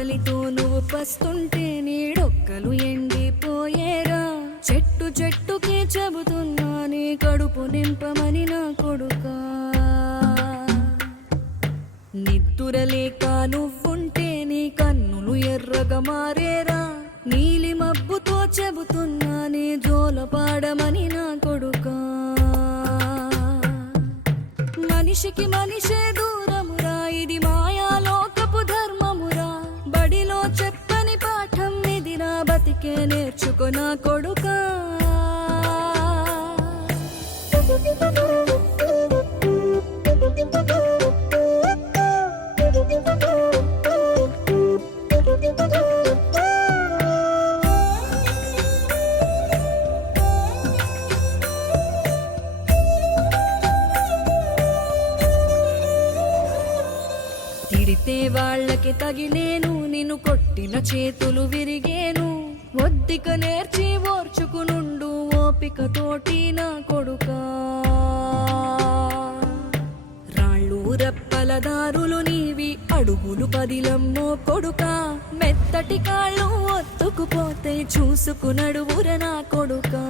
ఆకలితో నువ్వు పస్తుంటే నీడొక్కలు ఎండిపోయేరా. చెట్టు చెట్టుకే చెబుతున్నా నీ కడుపు నింపమని నా కొడుకా. నిద్దురలేక నువ్వుంటే నీ కన్నులు ఎర్రగా మారేరా. నీలి మబ్బుతో చెబుతున్నా నీ జోలపాడమని నా కొడుకా. మనిషికి మనిషే దూరమురా, ఇది మాయాలోకపు ధర్మమురా. బడిలో చెప్పని పాఠం ఇదిరా, బతికే నేర్చుకో నా కొడుకా. తిడితే వాళ్ళకి తగిలేను, నిన్ను కొట్టిన చేతులు విరిగేను. ఒద్దిక నేర్చి ఓర్చుకునుండు ఓపికతోటి నా కొడుకా. రాళ్ళు రెప్పల దారులు నీవి, అడుగులు పదిలమ్మో కొడుకా. మెత్తటి కాళ్ళు ఒత్తుకుపోతే చూసుకునడువుర నా కొడుకా.